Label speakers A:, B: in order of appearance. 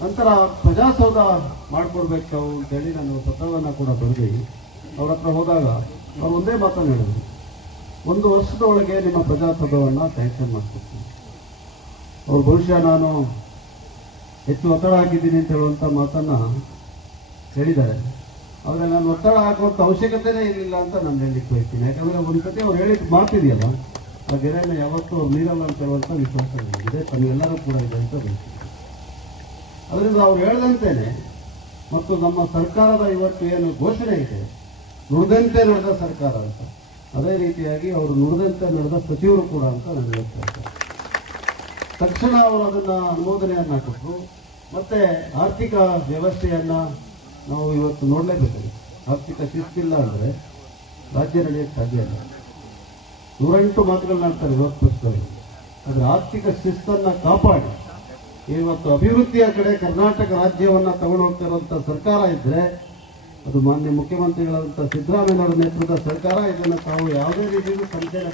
A: ನಂತರ ಪ್ರಜಾಸೌಧ ಮಾಡ್ಕೊಡ್ಬೇಕು ಅಂತೇಳಿ ನಾನು ಪತ್ರವನ್ನು ಕೂಡ ಬರೆದಿ, ಅವ್ರ ಹತ್ರ ಹೋದಾಗ ಅವ್ರು ಒಂದೇ ಮಾತನ್ನು ಹೇಳಿದ್ರು. ಒಂದು ವರ್ಷದ ಒಳಗೆ ನಿಮ್ಮ ಪ್ರಜಾಸೌಧವನ್ನು ಸ್ಯಾಂಕ್ಷನ್ ಮಾಡಿಕೊಡ್ತೀನಿ. ಅವ್ರ ಬಹುಶಃ ನಾನು ಹೆಚ್ಚು ಒತ್ತಡ ಹಾಕಿದ್ದೀನಿ ಅಂತ ಹೇಳುವಂಥ ಮಾತನ್ನು ಹೇಳಿದ್ದಾರೆ. ಆದರೆ ನಾನು ಒತ್ತಡ ಹಾಕುವಂಥ ಅವಶ್ಯಕತೆನೇ ಇರಲಿಲ್ಲ ಅಂತ ನಾನು ಹೇಳಲಿಕ್ಕೆ ಬಯಸ್ತೀನಿ. ಯಾಕಂದರೆ ಒಂದು ಸತಿ ಅವ್ರು ಹೇಳಿ ಮಾತಿದೆಯಲ್ಲ ಆ ಗೆರೆಯನ್ನು ಯಾವತ್ತೂ ನೀರಲ್ಲ ಅಂತ ಹೇಳುವಂಥ ವಿಶ್ವಾಸ ಇದೆ. ತಮಗೆಲ್ಲರೂ ಕೂಡ ಇದೆ ಅಂತ ಬಯಸ್ತೀನಿ ಅದರಿಂದ ಅವ್ರು ಹೇಳ್ದಂತೇನೆ, ಮತ್ತು ನಮ್ಮ ಸರ್ಕಾರದ ಇವತ್ತು ಏನು ಘೋಷಣೆ ಇದೆ, ನುಡಿದಂತೆ ನಡೆದ ಸರ್ಕಾರ ಅಂತ. ಅದೇ ರೀತಿಯಾಗಿ ಅವರು ನುಡಿದಂತೆ ನಡೆದ ಸಚಿವರು ಕೂಡ ಅಂತ ನಾನು ಹೇಳ್ತಾ ತಕ್ಷಣ ಅವರು ಅದನ್ನ ಅನುಮೋದನೆಯನ್ನು ಕೊಟ್ಟರು. ಮತ್ತೆ ಆರ್ಥಿಕ ವ್ಯವಸ್ಥೆಯನ್ನ ನಾವು ಇವತ್ತು ನೋಡಲೇಬೇಕು ಆರ್ಥಿಕ ಶಿಸ್ತಿಲ್ಲ ಅಂದ್ರೆ ರಾಜ್ಯ ನಡೆಯಕ್ಕೆ ಸಾಧ್ಯ ಇಲ್ಲ. ನೂರೆಂಟು ಮಾತುಗಳನ್ನಾಡ್ತಾರೆ ವಿರೋಧ ಪಕ್ಷದವರು ಆದರೆ ಆರ್ಥಿಕ ಶಿಸ್ತನ್ನ ಕಾಪಾಡಿ. ಇವತ್ತು ಅಭಿವೃದ್ಧಿಯ ಕಡೆ ಕರ್ನಾಟಕ ರಾಜ್ಯವನ್ನ ತಗೊಂಡು ಸರ್ಕಾರ ಇದ್ರೆ, ಅದು ಮಾನ್ಯ ಮುಖ್ಯಮಂತ್ರಿಗಳಾದಂಥ ಸಿದ್ದರಾಮಯ್ಯನವರ ನೇತೃತ್ವದ ಸರ್ಕಾರ, ಇದನ್ನು ತಾವು ಯಾವುದೇ ರೀತಿಯಲ್ಲೂ ಸಂಚಯನ